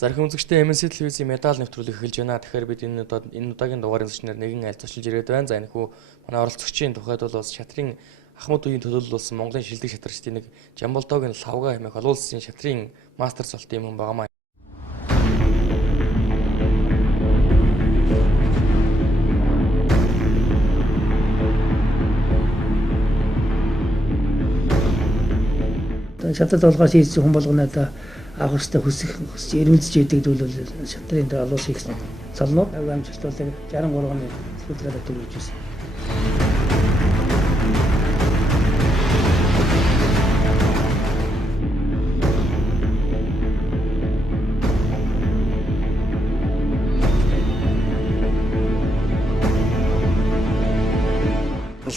Зарим үзэгчтэй MNC телевизийн медаль нэвтрүүлэг эхэлж байна. Тэгэхээр бид энэ удаагийн дугаарын зочноор нэгэн аль зочилж ирээд байна. За энэхүү манай оролцогчийн тухайд бол бас шатрын Ахмад үеийн төлөөлөл болсон Монголын шилдэг шатрчдын нэг Жамболдогийн лавга хэмээх олон улсын шатрын мастер цолтын юм байгаамаа. Шатрал толгоос хийсэн хүн болгоно одоо авах хөстэй хүсэж эрмэлзэж идэг зүйл бол шатрын дээр олон улсын салнууд амжилт бол 63 оны сүүлрээд төрүүлж байсан.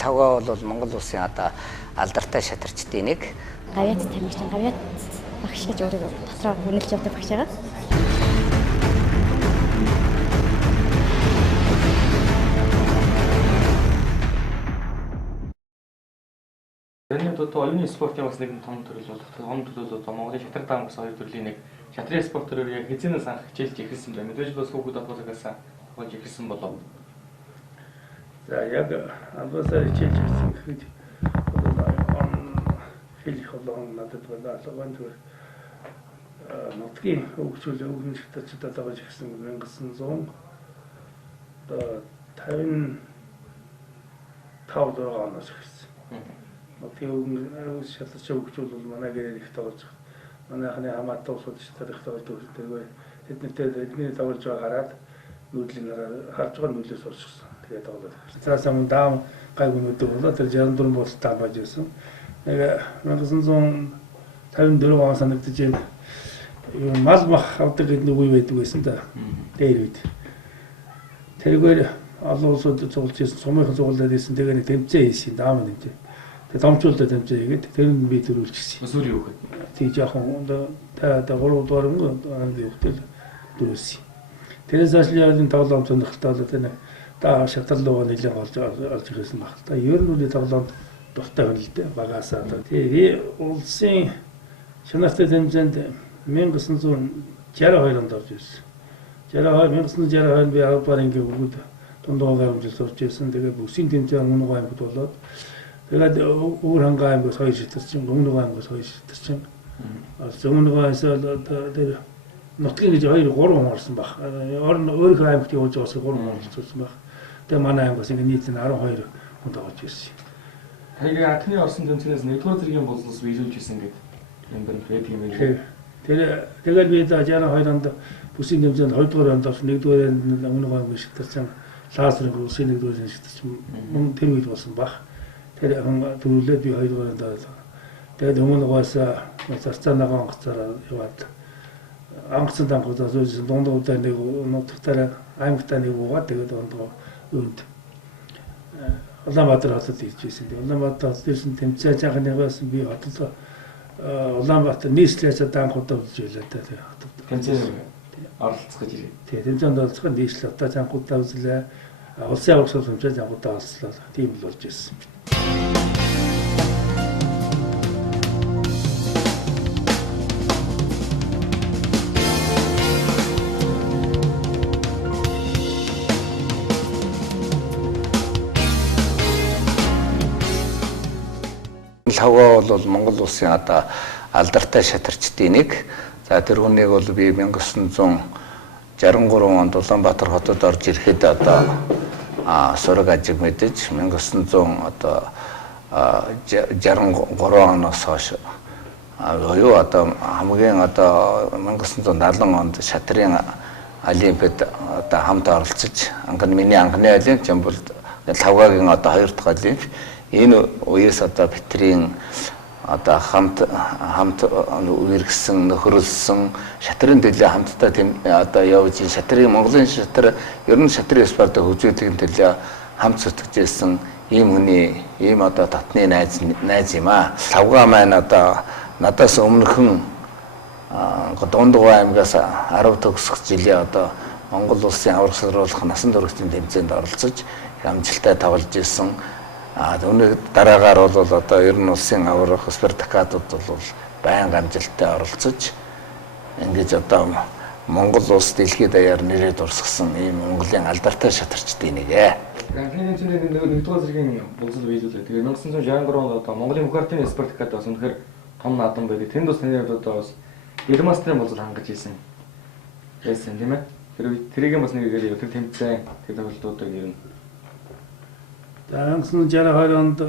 Лавга бол Монгол улсын одоо алдартай шатрчдын нэг. Гавьяат тамирчин гавьяат багш гэж өөрийгөө дотроо үнэлж явдаг багш байгаа. Энэ одоо оюуны спортын бас нэгэн том төрөл болох. Том төрөл одоо Монголын шатар даам гэсэн хоёр төрлийн нэг шатрын спорт төрөөр яг хизэнээс анх хичээлж эхэлсэн байна. Мэдээж бас хүүхэд ахлагаас болж эхэлсэн болов. За яг анхаасаа хичээлж ирсэн гэхэд хэлэх болон надад байна. Алган зүгээр нутгийн хөгжүүл өвгөн шатарчдад байгаа гэсэн 1900 55 оноос эхэлсэн. Нутгийн өвгөн шатарч хөгжүүл бол манай гэрээр их тоглож байгаа. Манайхны хамаатан улсууд шатарх тоглож байгаа. Тэдний тоглож байгаа хараад нүүдлийн харж байгаа нүүлээс орчихсон. Тэгээд тоглоод. За сам даам гайгүй нүдэ болоо тэр 64 бус даам байж байсан. Нэг 1954 он санагдаж байна. Мал мах авдаг гэдэг нэг үе байдаг байсан да. Дээр үед. Тэргээр олон улсууд цуглаж ирсэн, сумынхан цуглаад ирсэн. Тэгээ нэг тэмцээн хийсэн даам нэмжээ. Тэгээ домчуулаад тэмцээн хийгээд тэр нь би төрүүлчихсэн. Өсвөр юу вэ? Тий жоохон та 3 дугаар ангид хөвтөл дүүсэн. Тэрээс ашиглаад тоглоом сонирхолтой болоод энэ та шатралгаа нэлээд олж ирсэн баг. Та ер нь үний тоглоомд дуртай байна л дээ багасаа. Тэгээ улсын шанартай тэмцээнд 1962 онд орж ирсэн. 1962 би аваар ингээ бүгд дундуугаар хэмжил сурч ирсэн. Тэгээ бүсийн тэмцээн өмнөг аймагт болоод тэгээд өөр ханга аймагт хоёр шатарчин, өмнөг аймагт хоёр шатарчин. Өмнөг аймагаас тэр нутгийн гэж 2 3 хүн орсон баг. Өөрийнхөө аймагт явуулж байгаас 3 хүн орсон баг. Тэгээ манай аймагаас ингээ нийт нь 12 хүн тоглож ирсэн. Тэгэхээр анхны орсон тэмцээнээс 1-р зэргийн боловсроос биелүүлж ирсэн гэдэг юм байна тийм ээ. Тэгээд би 62 онд бүсийн тэмцээнд 2-р онд орсон 1-р онд өмнөг аймаг шигтэрсэн лазерын улсын 1-р онд шигтэрсэн мөн тэр үед болсон баг. Тэр төрүүлээд би 2-р онд орлоо. Тэгээд өмнөгөөс зарцаанагаа онгоцоор яваад онгоцон данхуудаас үүсэн дундуудаа нэг нутагтаараа аймагтаа нэг угаад тэгээд ондгоо үүнд Улаанбаатар хотод ирж байсан. Улаанбаатар хотод ирсэн тэмцээн жахнаас би хотод Улаанбаатар нийслэлээс данхуудаа үзэж байлаа тэ хотод. Тэмцээн оролцох гэж ирээ. Тий, тэмцээнд оролцох нь нийслэлтэй данхуудаа үзлээ. Улсын аврагч тэмцээнд данхуудаа олслоо. Тийм л болж ирсэн. Лавга бол Монгол улсын одоо алдартай шатрчдын нэг. За тэр хүнийг бол би 1963 онд Улаанбаатар хотод орж ирэхэд одоо сураг ажиг мэдэж 1900 одоо 63 оноос хойш юу одоо хамгийн одоо 1970 онд шатрын олимпиад одоо хамт оролцож миний анхны олимп Жамбол лавгагийн одоо 2 дахь олимп энэ үеэс одоо битрийн одоо хамт үргэлжсэн нөхөрлсөн шатрын төлөө хамтдаа тийм одоо явж шатрын Монголын шатар ер нь шатрын спортыг хөгжүүлэхийн төлөө хамт зүтгэж ирсэн ийм хүний ийм одоо татны найз юм аа. Лавга маань одоо надаас өмнөхөн Дундгой аймгаас 10 төгсөх жилийн одоо Монгол улсын аврах сургуулийн насан туршийн тэмцээнд оролцож амжилттай тоглож ирсэн. Үүний дараагаар бол одоо ер нь улсын аврах спартакиадууд бол байнга амжилттай оролцож ингэж одоо Монгол улс дэлхийд даяар нэрээ дурсгасан ийм Монголын алдартай шатарчдын нэг ээ. Анхны тэмцээний нэгдүгээр зэргийн болцол биелүүлээ. Тэгээ 1963 онд одоо Монголын Бухартын Спартакиад бас үнэхээр том наадам байдаг. Тэнд бас таны хувьд одоо бас Гермастрын болцол хангаж ийсэн. Яасан тийм ээ. Тэрийг бас нэг ихээр тэр тэмцээн тэр тоглолтуудыг ер нь. За 1962 онд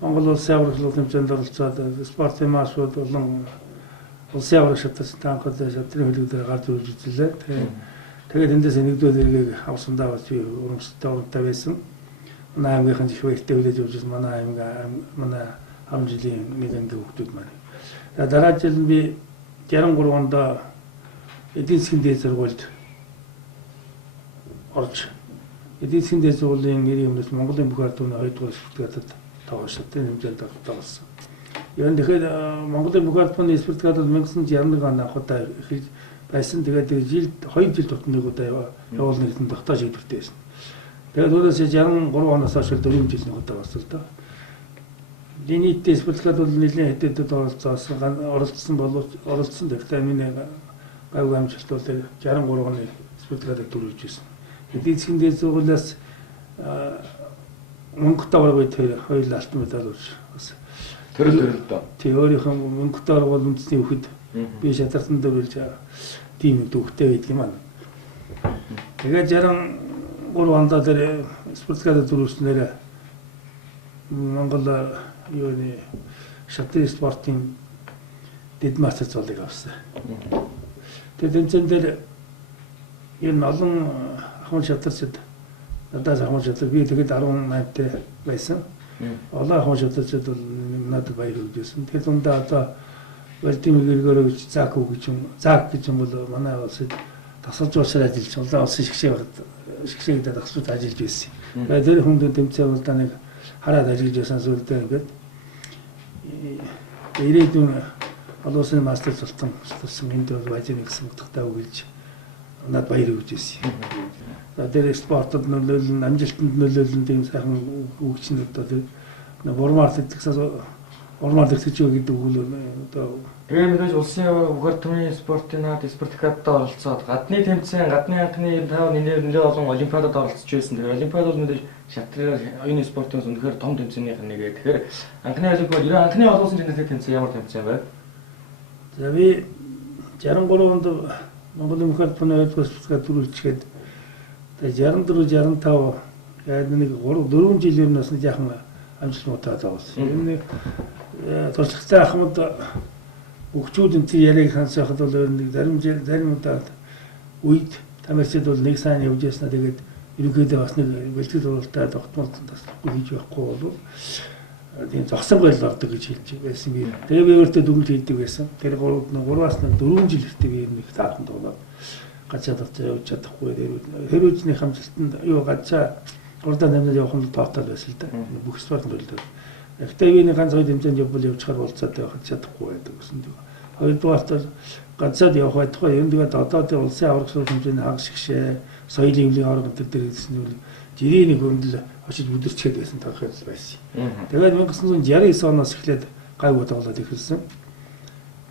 Монгол улсын аврагчлал тэмцээнд оролцоод спортын маршрут болон улсын авраг шатарч таанхад шатрын хөлөг дээр гарч ирж үзлээ. Тэгээд эндээс нэгдүгээр зэргийг авсандаа бас урамштай урамтай байсан. Манай аймгийнхан их баяртай хүлээж авч ирсэн манай манай хам жилийн нэг анги хүүхдүүд маань. Дараа жил би 63 онд эдийн засгийн дээд сургуульд орж эдийн засгийн дээд сургуулийн нэрийн өмнөөс Монголын Бухарт түүний 2 дугаар спартакиадад тоглосон хэмжээнд тоглосон. Ер нь тэгэхээр Монголын Бухарт түүний спартакиадад 1961 он анхудаа их байсан. Тэгээд жилд 2 жил тутмыг удаа явуулна гэсэн тогтоож шийдвэртэй байсан. Тэгээд өөрөөс 63 оноос хойш 4 жил нэг удаа болсон л доо. Линейтэй спартакиад бол нэлээд хэдэд оролцсон боловч оролцсон гэхдээ миний гайгүй амжилт бол 63 оны спартакиадад дөрвж байсан. Эдийн засгийн дээд сургуулиас мөнгөтэй оргой тэр хоёр алтан медаль авсан. Төрөл дөө. Тэг өөрийнхөө мөнгөтэй оргой үндэсний хүүхэд би шатартан дөрвөлж тийм дүүхтэй байдаг юм аа. Тэгээд 63 онд тэр спартакиадад дөрвснээр Монгол юуны шатрын спортын дэд мастер цолыг авсан. Тэгээд тэмцээн дээр ер нь олон ахмад шатарчд надад ахмад шатар би тэгээд 18-т байсан. Олон ахмад шатарчд бол надад баяр хөдөлсөн. Тэгэхээр дундаа одоо Владимир Григорьевич Зак гэж юм бол манай улсад тасалж уусаар ажиллаж олон улсын шгшээгээд тасалж ажиллаж байсан. Тэгээд тэр хүнд тэмцээн бол нэг хараад ажиллаж байсан зүйлдээ ингээд ирээдүйн олон улсын мастер цолтон энд бол бажин гэсэн утгатай үгэлж надад баяр өгч байсан. За тэр спортод нөлөөлн амжилтанд нөлөөлн тийм сайхан үгчнүүд одоо бурмаар тэгсэж гэдэг үг л одоо Тэгээ мэдээж улсын Бухарт түүний спортын наад спартакиадад оролцоод гадны тэмцээн гадны анхны 5 нэлээд олон олимпиадад оролцож байсан. Тэгэхээр олимпиад бол мэдээж шатрын оюуны спортын үнэхээр том тэмцээнийх нь нэг. Тэгэхээр анхны олимпиад анхны олон улсын тэмцээн ямар тэмцээн вэ? За би 63 онд Монголын Бухарт түүний 2 дугаар спартакиад дөрвөлжгээд тэгээ 64 65 яг нэг 4 жилийн өмнөөс нэг яхан амжилт муутай зовсон. Энэ туршлагатай ахмад өгчүүд энэ яриаг сонсоход бол нэг зарим удаад үед тамирчид бол нэг сайн явж яснаа тэгээд ерөнхийдөө бас нэг бэлтгэл уралдаа тогтмол тасахгүй хийж байхгүй бол тийм зогсон гол ордог гэж хэлж байсан би. Тэгээ би өөртөө дүгнэлт хийдэг байсан. Тэр 3-аас 4 жил хүртэл би нэг таатан тоглоод гацаад явж чадахгүй. Хэрүүжний хамжилтанд юу гацаа урдаа нэмээд явах нь тоотал байсан л да. Бүх спортын төлөв. Гэхдээ би нэг ганц хоёр тэмцээнд явбал явж чаар болцоод явах чадахгүй байдаг гэсэн үг. Хоёрдугаарт бол ганцаад явах байтугай юм тэгээд одоодын улсын аврагчлал хэмжээний хагас гişээ соёлын өвлийн орон төр гэсэн нь жирийн нэг хөндлө очиж бүдэрчгээд байсан тохиолдол байсан. Тэгээд 1969 оноос эхлээд гайгүй тоглоод эхэлсэн.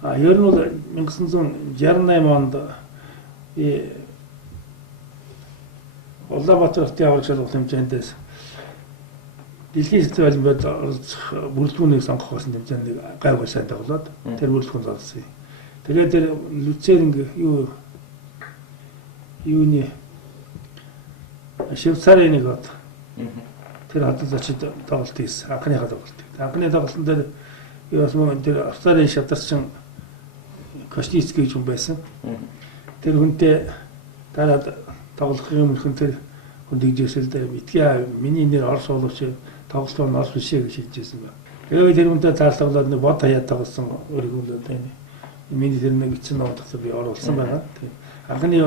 Ер нь бол 1968 онд Улаанбаатар хотын аврагчлал хэмжээндээс дэлхийн эцэг олимпиад оролцох бүрэлдэхүүнийг сонгох гэсэн тэмцээнд гайгүй сайн тоглоод тэр бүрэлдэхүүнд орсон. Тэгээд тэр Люцеринг юуны Швейцарын нэг хот тэр хотод очиж тоглолт хийсэн. Анхныхаа тоглолт. Анхны тоглолтын дээр юу бас мөн тэр Австралийн шатарчин Кошницкий гэж хүн байсан. Тэр хүнтэй дараад тоглохын өмнө тэр хүн дэгжээсэл дээр битгий миний нэр Орос боловч тоглолтоор нь Орос бишээ гэж хэлжсэн байна. Тэгээд тэр хүнтэй таарлуулаад нэг бод хаяад тоглосон өөрийгөө энэ миний тэр нэг эцэн нотогт би оруулсан байгаа. Анхны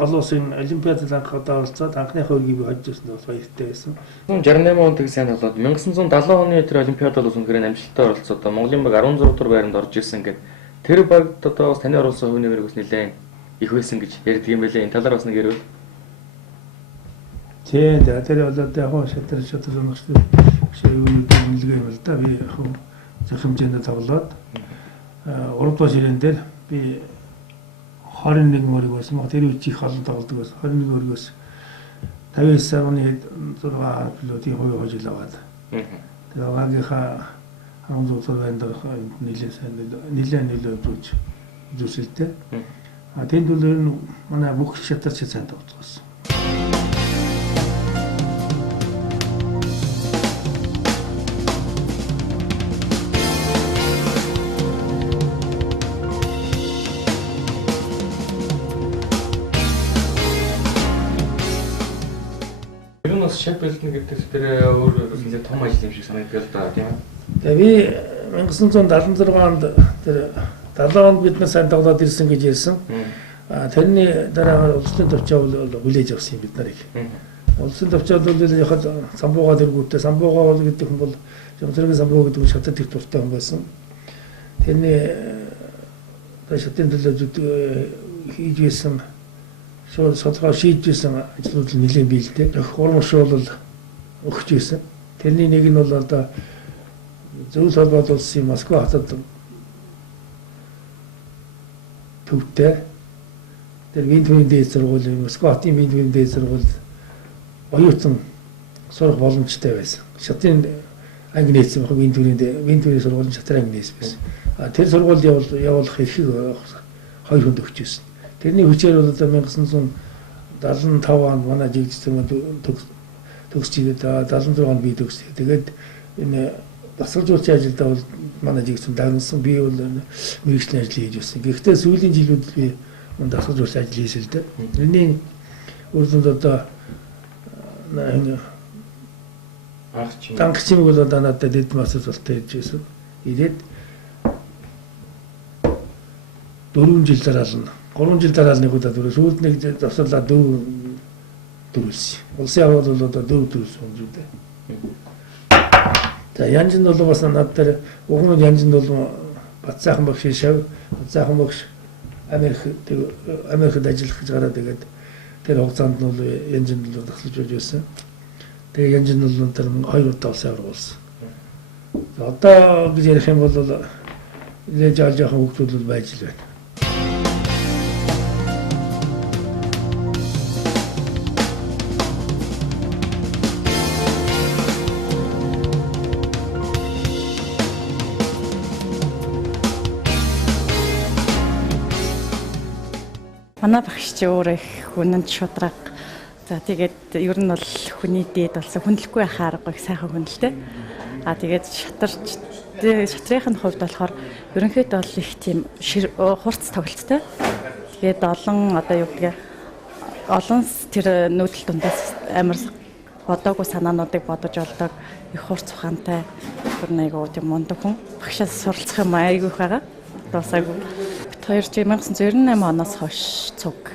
олон улсын олимпиадад анхудаа оролцоод анхныхаа өргөгийг би хожиж ирсэн бас баяртай байсан. 68 онд сайн тоглоод 1970 оны тэр олимпиадад бас үнэхээр амжилттай оролцоод Монголын баг 16 дугаар байранд орж ирсэн гэдэг. Тэр багт одоо бас таны оруулсан хувийн нэмэр бас нэлээд их байсан гэж ярьдаг юм байлээ. Энэ талаар бас нэг ярил. Тийм тэр болоод яг шатар сонирхолтой шийдвэрүүд нэлгээ юм л да. Би яг зөв хэмжээнд тоглоод 3 дугаар ширээн дээр би 21 мөрөг байсан. Тэр үеч их олон тоглодог байсан. 21 мөргөөс 59.6 пилотын хувь хожил аваад. Тэгээ агийнхаа хамт зургийн дор нэлээд нөлөөж зүйлтэй. А тэнд бол ер нь манай бүх шатар ч сайн тоглосон. Шат бэлтэн гэдэг тэр өөр нэлээд том ажил юм шиг санагддаг л да тийм ээ. Тэгээ би 1976 онд тэр 70 онд бид нар сайн тоглоод ирсэн гэж ярьсан. Тэрний дараа улсын төвчөө хүлээж авсан бид нарыг. Улсын төвчөө бол яхад самбууга дэргүүтээ самбууга бол гэдэг хүн бол Жамсаргийн самбуу гэдэг нь шатад их дуртай хүн байсан. Тэрний шатын төлөө хийж байсан судалгаа шийдсэн ажлууд нэлээд биелдэг. Хурмш бол өгч байсан. Тэрний нэг нь бол одоо зөв салбарт улсын Москва хотод төвтэй. Тэр Винтвийн дээд сургуулийн Москва хотын Винтвийн дээд сургууль оюутан сурах боломжтой байсан. Шатын анги нээсэн баг Винтвийн сургуулийн шатар анги нээсэн байсан. Тэр сургуульд явуулах эрхийг 2 хүнд өгч байсан. Тэрний хүчээр бол одоо 1975 онд манай жигдсэн төгсч игээд 76 онд би төгсөв. Тэгээд энэ дасгалжуулалтын ажилдаа бол манай жигдсэн дагнсан. Би бол мэргэжлийн ажил хийж байсан. Гэхдээ сүүлийн жилүүд би дасгалжуулалтын ажил хийсэн л дээ. Энэний үрдүнд одоо Дангчим бол одоо надад дэд масс болтой хийж байсан. Ирээд 4 жил дараална. 3 жил дараалныг удаа дөрөв. Сүүлд нэг завсарлаа 4 дөрүүлсэн. Улсын аваад бол одоо 4 дөрүүлсэн юм зү. За янжинд бол бас над дээр угнууд янжинд бол Батцаахан багш шав. Батцаахан багш Америкт ажиллах гэж гараад тэгээд тэр хугацаанд нь бол янжинд бол тасалж байж байсан. Тэгээ янжинд бол тэр 2 удаа улсын авраг болсон. Одоо гэж ярих юм бол нэлээд жаахан хөгжүүд бол байж л байна. Манай багш чи өөрөө их үнэнд шудраг. За тэгээд ер нь бол хүний дээд болсон хүндлэхгүй байхааргүй их сайхан хүндэлтэй. Тэгээд шатрын хувьд болохоор ерөнхийдөө бол их тийм хурц тоглолттой. Тэгээд олон одоо юу гэдэг олон тэр нүүдэл дундаас амар бодоогүй санаануудыг бодож олдог их хурц ухаантай бүр айгуу тийм мундаг хүн. Багшаас суралцах юм айгүйх байгаа. Дуусаагүй. 1998 оноос хойш цуг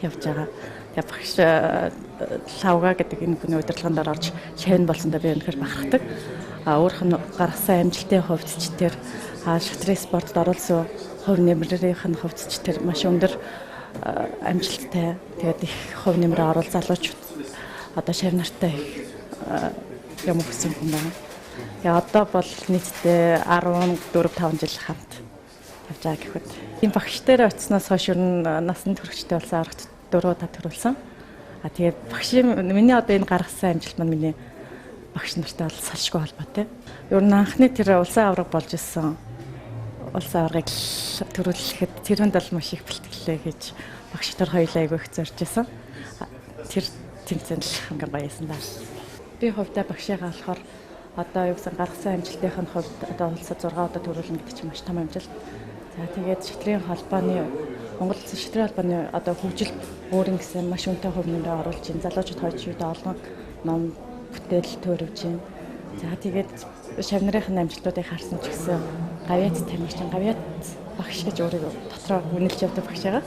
явж байгаа. Тэгээ багш лавга гэдэг энэ хүний удирдлаганд орж шавн болсондоо би өнөхөр бахархдаг. Өөрөх нь гаргасан амжилтын хувьд ч тэр шатрын спортод оролцсон хувь нэмрийн хувьд ч тэр маш өндөр амжилттай. Тэгээд их хувь нэмрээ оруулж залуучууд одоо шавн нартай юм өгсөн хүн байна. Тэгээ одоо бол нийтдээ 14-5 жил хамт явж байгаа гэхэд. Тийм багш дээр очсноос хойш ер нь насанд хүрэгчтэй болсон аргад 4 төрүүлсэн. Тэгээд багшийн миний одоо энэ гаргасан амжилт маань миний багш нартай бол салшгүй холбоотой. Ер нь анхны тэр улсын авраг болж исэн улсын аврагыг төрүүлэхэд тэрүүнд бол маш их бэлтгэлээ хийж багш нар хоёулаа айгүй их зорж исэн. Тэр тэмцээнд л хамгийн баяасан даа. Би хувьдаа багшигаа болохоор одоо юу гэсэн гаргасан амжилтын хувьд одоо улсад 6 удаа төрүүлнэ гэдэг чинь маш том амжилт. За тэгээд шатрын холбооны Монгол Улсын шатрын холбооны одоо хөгжилд өөрийн гэсэн маш өнтэй хувь нэмрээ оруулж ин залуучууд хойч үед олон ном бүтээл төрөвж ин. За тэгээд шавнарын амжилтуудыг харсан ч гэсэн гавьяат тамирчин гавьяат багш гэж өөрийгөө дотроо үнэлж явдаг багш байгаа.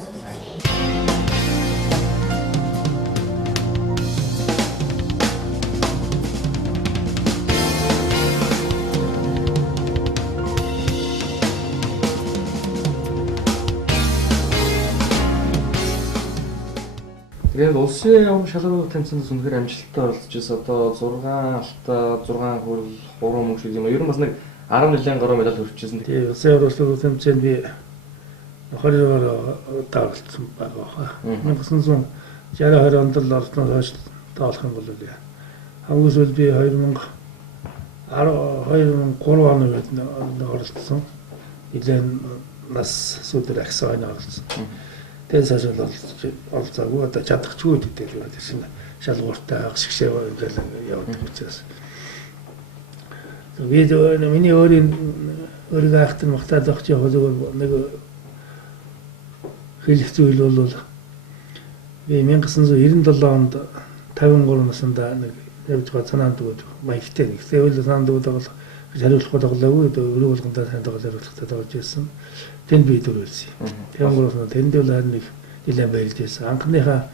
Тэгээд улсын авраг шалруу тэмцээнд үнэхээр амжилттай оролцож байсан. Одоо 6 алтаа, 6 хурал, 3 мөнгө шиг юм. Ер нь бас нэг 10 жилийн гаруй медаль хүрчээсэн. Тэгээ улсын авраг шалруу тэмцээнд би 20-оор даалгацсан байгаа. 1962 онд л орсноос хойш даалгах юм бол хамгийн сүүл би 2003 оны үед оролцсон. Илэн нас сүдэр ахсан ойн оролцсон. Тэгээд цаашаа оролцоогүй одоо чадахчгүй гэдэг л тийм шалгууртай агшигшээ явдаг учраас. Тэгээд миний өөрийгөө ахтар махтаад авч явах зүгээр нэг хэлэх зүйл бол би 1997 онд 53 наснда нэг явж байгаа санаанд өгөөд маягтай нэг тэгвэл санаанд өгөөд бол хариулах болоогүй өрөө болгондоо сайн хариулахтай тавьж ирсэн. Тэнд би дөрөвсөн. 53 наснда тэнд бол нэг нэлээд баярлж байсан. Анхныхаа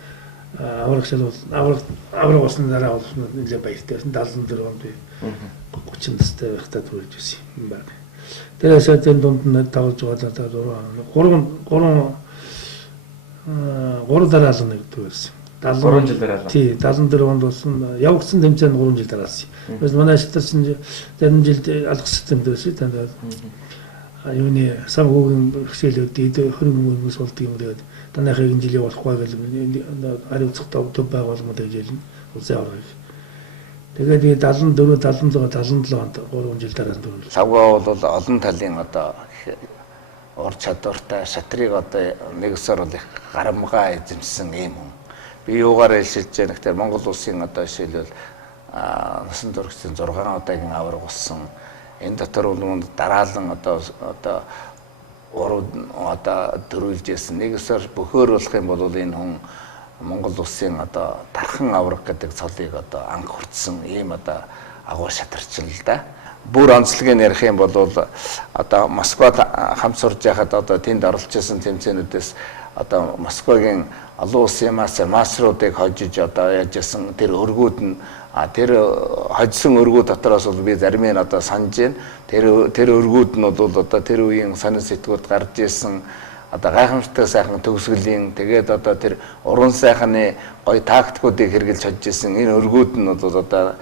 авраг болсон дараа бол нэлээд баяртай байсан. 74 онд би 30 настай байхдаа төрж ирсэн юм байна. Тэрээс энэ дунд нь тавж байгаа 3 дараалал нэгдэг байсан. 3 жил дараалал. Тий, 74 онд болсон явагдсан тэмцээнд 3 жил дараалсан. Тэгээс манай шатарсан зарим жилд алгах системд байсан. Танд юуны самгуугийн бэрхшээлүүд хөрөнгө мөнгөс болдго юм тэгээд танайхыг энэ жилийн болохгүй гэж ари уцахтаа төв байгуулмад гэж хэлнэ. Улсын авраг. Тэгээд 74, 76, 77 онд 3 жил дараа төрөл. Савгаа бол олон талын одоо ур чадвартай шатрыг одоо нэгсээр бол их гарамгаа эзэмсэн юм хүн. Би юугаар хэлж байгаа гэхээр Монгол улсын одоо жишээлбэл насан туршийн 6 удаагийн авраг болсон. Энэ дотор бол дараалан одоо урууд одоо төрүүлжсэн. Нэгсээр бөхөөруулах юм бол энэ хүн Монгол улсын одоо тархан авраг гэдэг цолыг одоо анх хүртсэн ийм одоо агуу шатарчин л да. Бүр онцлогийг ярих юм бол одоо Москвад хамт сурж байхад одоо тэнд оролцож байсан тэмцээнүүдээс одоо Москвагийн олон улсын масруудыг хожиж одоо яажсэн тэр өргүүд нь тэр хожсон өргүүд дотроос бол би зарим нь одоо санаж байна. Тэр өргүүд нь бол одоо тэр үеийн сонин сэтгүүд гарч ирсэн одоо гайхамшигтай сайхан төгсгөлийн тэгээд одоо тэр уран сайхны гоё тактикуудыг хэрэгжилж чадж ирсэн энэ өргүүд нь бол одоо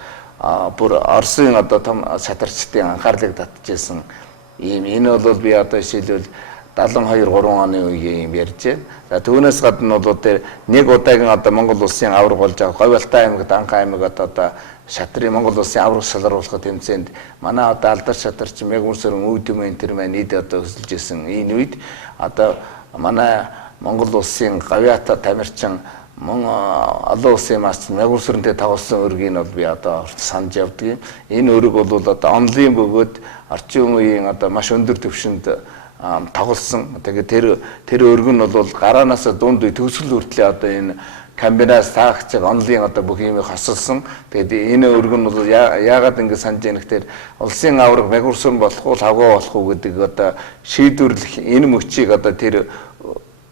бүр Оросын одоо том шатарчдын анхаарлыг татчихсан ийм энэ бол би одоо жишээлбэл 72 3 оны үеийн юм ярьж байна. За түүнээс гадна бол тэр нэг удаагийн одоо Монгол улсын авраг болж байгаа Говьалтай аймагт анх аймаг одоо шатрын Монгол улсын авраг шалгаруулах тэмцээнд манай одоо алдар шатарч Мягмарсөрөн үүдэмэн тэр маань нийт одоо өсөлж исэн энэ үед одоо манай Монгол улсын Говьата тамирчин олон улсын маст Мягмарсөрөнтэй тавсан өргийг бол би одоо санаж явдаг юм. Энэ өрг бол одоо онлын бөгөөд орчин үеийн одоо маш өндөр түвшинд тоглосон. Тэгээд тэр өрг нь бол гараанаас дунд төгсгөл хүртлээ одоо энэ комбинаас таагцыг онлын одоо бүх юмыг хосолсон. Тэгээд энэ өрг нь бол яагаад ингэ санаж яах гэхээр улсын авраг Мягмарсөрөн болох уу хавгаа болох уу гэдэг одоо шийдвэрлэх энэ мөчийг одоо тэр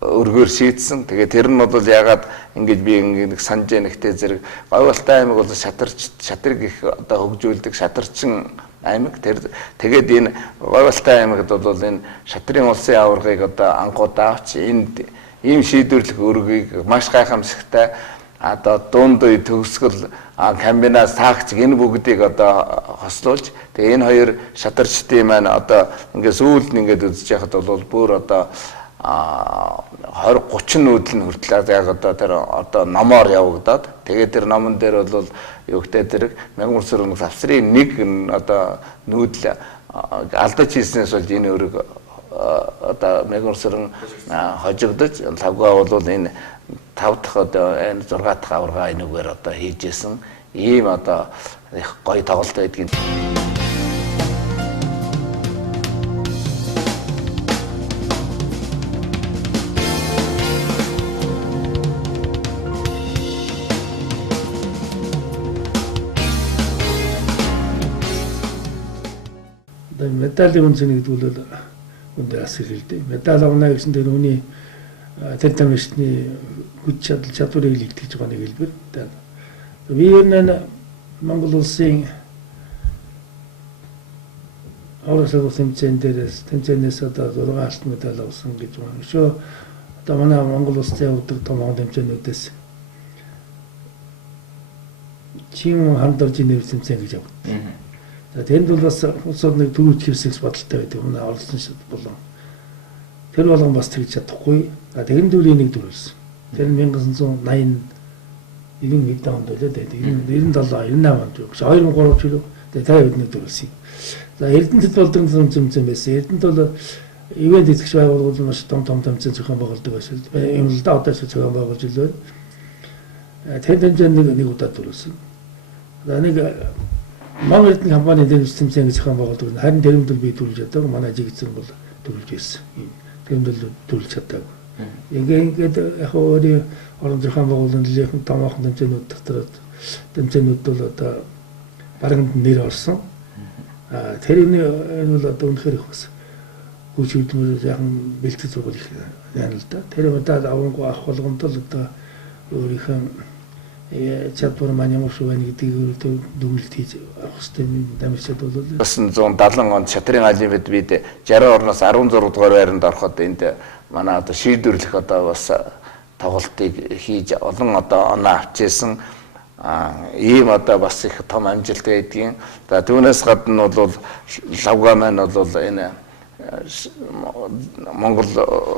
өргөөр шийдсэн. Тэгээд тэр нь бол яагаад ингэж би ингэ санаж яах гэхээр зэрэг Говьалтай аймаг бол шатрыг их одоо хөгжүүлдэг шатарчин аймаг тэгээд энэ Говьалтай аймагт бол энэ шатрын улсын аваргыг одоо анхудаа авч энэ ийм шийдвэрлэх өргөгийг маш гайхамшигтай одоо дунд үе төгсгөл комбинаас таагч энэ бүгдийг одоо хослуулж тэгээ энэ хоёр шатарчдын маань одоо ингээд сүүлд нь ингээд үзэж яхад бол бүр одоо 20-30 нүүдэл нь хүртэл яг одоо тэр одоо номоор явагдаад тэгээд тэр номон дээр бол юу гэдэг зэрэг Мягмарсөрөн завсрын нэг одоо нүүдэл алдаж хийснээс бол энэ өрг одоо Мягмарсөрөн хожигдож лавгаа бол энэ 5 дахь одоо энэ 6 дахь аварга энэгээр одоо хийжсэн ийм одоо их гоё тоглолт байдгийг. Медалийн үнцнийг дүүлэл үндэ асар хэлдэг. Медаль авна гэсэн дээр үүний тэр тамирчны хүч чадварыг илтгэж байгаа нэг хэлбэр. Би энэ Монгол улсын аврагын тэмцээнээс одоо 6 алтан медаль авсан гэж байна. Өшөө одоо манай Монгол улсын явдаг том тэмцээнүүдээс чим хамдоржийн нэв тэмцээн гэж явагдав. За тэнд бол бас улсууд нэг дөрвөж хэвсэгс бодолтой байдаг. Манай оролцсон болон тэр болгон бас тэгж чадахгүй. Тэгэн дүүлийн нэг төрүүлсэн. Тэр нь 1980 хэд онд байлаа дээ. 97 98 онд юу. 2003 ч юу. Тэгээ та бидний төрүүлсэн. За Эрдэнэтэд болдог зэмцэн байсан. Эрдэнэт бол ивент эзэгч байгууллагууд маш том тэмцээн зохион байгуулдаг байсан. Юм л да одоо зохион байгуулж илээ. Тэр тэмцээнд нэг удаа төрүүлсэн. За нэг Монгол Эрдэнэ компани дээр тэмцээн зохион байгуулдаг. Харин тэрэмдэл би төрүүлж чаддаг. Манай жигцэн бол төрүүлж байсан. Тэрэмдэл төрүүлж чаддаг. Ингээд яг өөрийн орон зохион байгуулалтын томоохон тэмцээнүүд дотор тэмцээнүүд бол одоо барагнд нэр орсон. Тэрний бол одоо үнэхээр их бас хүч хөдөлмөр яхан бэлтгэж зургал их яана л да. Тэр удаад авангу авах болгонд л одоо өөрийнхөө чадвар маань ямар шиг байна гэдгийг дүгнэлт хийж авах хэрэгтэй дамжчад бол 1970 онд Шатрын олимпиад бид 60 орноос 16 дугаар байранд ороход энд манай одоо шийдвэрлэх одоо бас тоглолтыг хийж олон одоо оноо авчижсэн ийм одоо бас их том амжилт байдгийн. За түүнээс гадна бол лавга маань бол энэ Монгол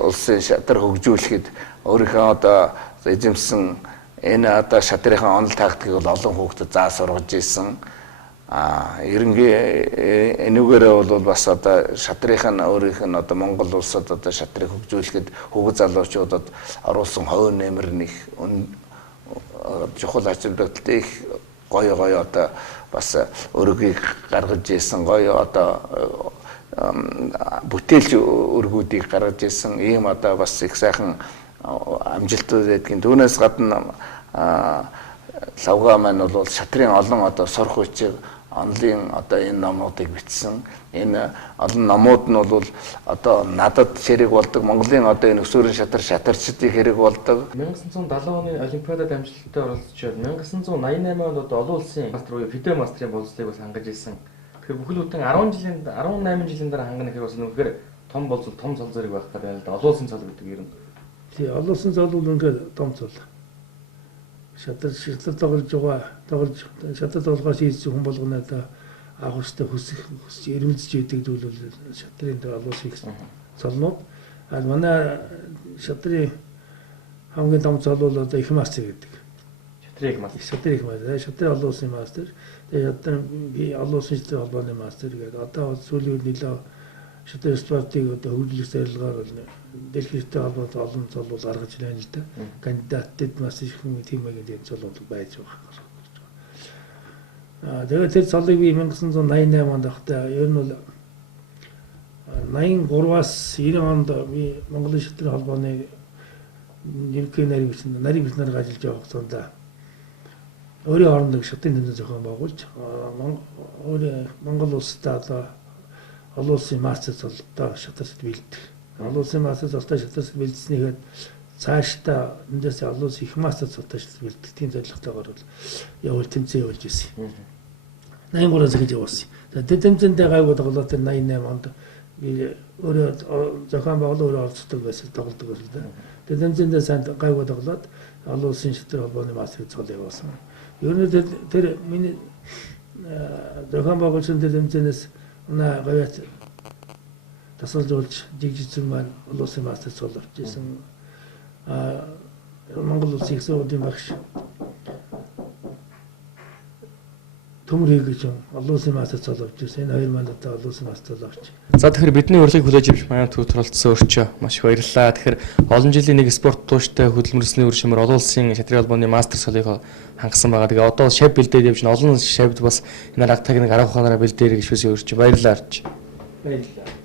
улсын шатрыг хөгжүүлэхэд өөрийнхөө одоо эзэмсэн энэ одоо шатрынхаа онол тактикийг бол олон хүүхдэд заа сургаж ирсэн. Ерөнхий энүүгээрээ бол бас одоо шатрынх нь өөрийнх нь одоо Монгол улсад одоо шатрыг хөгжүүлэхэд хүүхэд залуучуудад оруулсан хувь нэмэр нэг чухал ачааллууд их гоё одоо бас өргөгийг гаргаж ирсэн гоё одоо бүтээлч өргүүдийг гаргаж ирсэн ийм одоо бас их сайхан амжилтууд байдгийн. Түүнээс гадна лавга маань бол шатрын олон одоо сурах хүчийг онлын одоо энэ номуудыг бичсэн. Энэ олон номууд нь бол одоо надад хэрэг болдог. Монголын одоо энэ өсвөрийн шатарчдын хэрэг болдог. 1970 оны Олимпиадад амжилттай оролцоод 1988 онд одоо олон улсын мастер буюу FIDE мастрын боловсролыг бас хангаж ирсэн. Тэгэхээр бүхэл бүтэн 18 жилийн дараа хангана гэхээр бас үнэхээр том боловсрол, том цол зэрэг байх гэдэг байна л да. Олон улсын цол гэдэг юм. Тий, олон улсын цол бол үнэхээр том цол. Шатар тоглож байгаа шатар тоглохоос хийж хүн болгоно одоо авах хөстэй хүсэж эрмэлзэж идэг зүйл бол шатрын дээр олон улсын цолнууд. Манай шатрын хамгийн том цол бол одоо их мастер гэдэг. Шатрын их мастер. Шатрын олон улсын мастер. Тэгээ шатрын би олон улсын шатрын холбооны мастер гэдэг. Одоо сүүлийн үед нэлээд шатрын спортыг одоо хөгжүүлэх зорилгоор бол дэлхийдээ холбоотой олон цол бол гаргаж байна л да. Кандидатд маш их хүн тиймээ гэдэг цол бол байж байгаа. Тэгээд тэр цолыг би 1988 онд ахтай ер нь бол 83-аас 90 онд би Монголын шатрын холбооны ерөнхий нарийн бичнээр ажиллаж байгаа хугацаанд өөрийн хоорондоо шатрын тэмцээн зохион байгуулж Монгол улстай одоо олон улсын мастер цолтой шатарт бэлдэх. Олон улсын мастер цолтой шатарт бэлдснийхэд цаашдаа эндээс олон улсын их мастер цолтой шатарт бэлдэх тийм зорилготойгоор бол явуул тэмцээн явуулж ирсэн. 83-аас гэж явуулсан. Тэр тэмцээндээ гайгүй тоглоод 88 онд би өөрөө зохион байгуулалт өөрөө оролцдог байсан тоглодог байсан да. Тэр тэмцээндээ сайн гайгүй тоглоод олон улсын шатрын холбооны мастер цол явуулсан. Ер нь тэр миний зохион байгуулалтын тэмцээнээс унаа гавьяат тасалжуулж жигжсэн маань олон улсын мастер цол авч ирсэн. Монгол улсын их сургуулийн багш төмрийг гэж олон улсын мастер цол авч ирсэн. Энэ хоёр маань одоо олон улсын мастер цол авч. За тэгэхээр бидний урилгыг хүлээж авч манай төвд оролцсон өрчөө маш их баярлалаа. Тэгэхээр олон жилийн нэг спорт тууштай хөдөлмөрлөсний үр шимээр олон улсын шатрын холбооны мастер цолыг хангасан байгаа. Тэгээ одоо шав бэлдээд явж олон шавд бас энэ арга техник арга ухаанаараа бэлдээрэй гэж хүсэж өрчөө баярлалаа арч. Баярлалаа.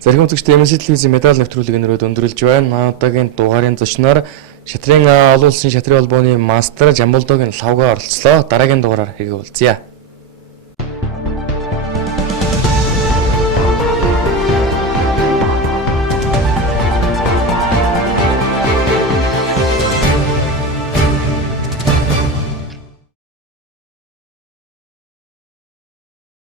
Зарим үзэгчдийн MSC телевизийн медаль нэвтрүүлэг өнөрөд өндөрлөж байна. Одоогийн дугаарын зочноор шатрын олон улсын шатрын холбооны мастер Жамбулдогийн лавга оролцлоо. Дараагийн дугаараар хэрэг уулзъя.